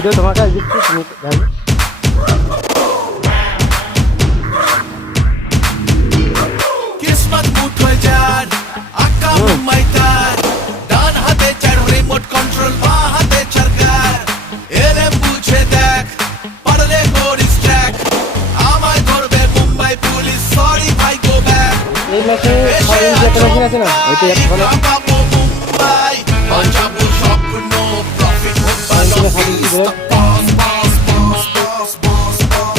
Video তোমার কাছে দিচ্ছি, তুমি দেখো। किस्मत मुठोय जान आका मुंबई तार डान हाते चढ़ रिमोट कंट्रोल बा हाते सरकार एले बुझे देख पड़ले गोरिस ट्रैक আমায় ধরবে মুম্বাই পুলিশ সরি ভাই গো ব্যাক এই মেশিন 6 ইঞ্চি একটা মেশিন আছে না, ওইটা একটা ভালো বাবু মুম্বাই বাঁচাবো স্বপ্ন প্রফিট হোক ভালো is the boss boss boss boss boss boss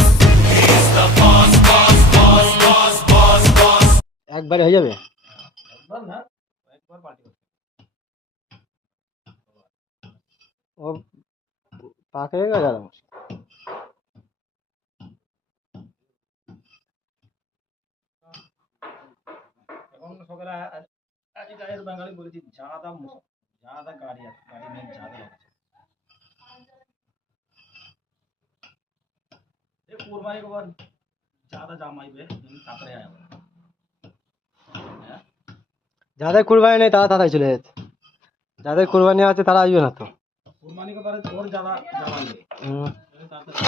is the boss boss boss boss boss boss একবারে হয়ে যাবে। একবার না, একবার পার্টি করতে ও পাকে গেছে আর এখন সকালে আজ গায়ের বাঙালি বলেছি জাদা গাড়ি আছে, গাড়ি নেই জাদা আছে। এই কুরবানি के बाद ज्यादा जाम आइबे তাড়াতাড়ি আয় হ্যাঁ যাদের কুরবানি নেই তারা তাড়াতাড়ি চলে যাচ্ছে, যাদের কুরবানি আছে তারা আসবে না তো। कुर्बानी के बाद और ज्यादा जाम आइबे হুম। তাড়াতাড়ি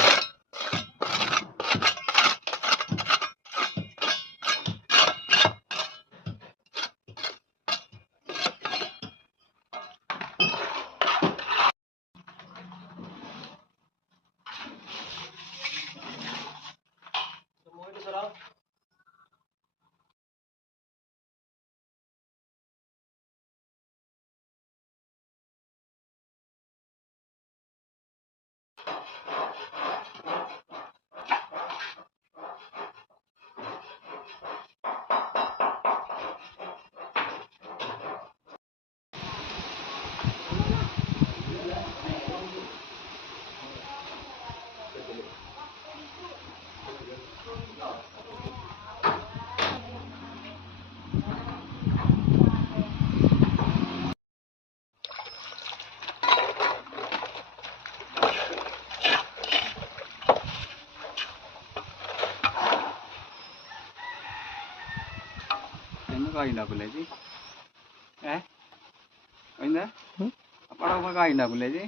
गाड़ी ना खुले जी है ना अपना गाड़ी ना खुले जी।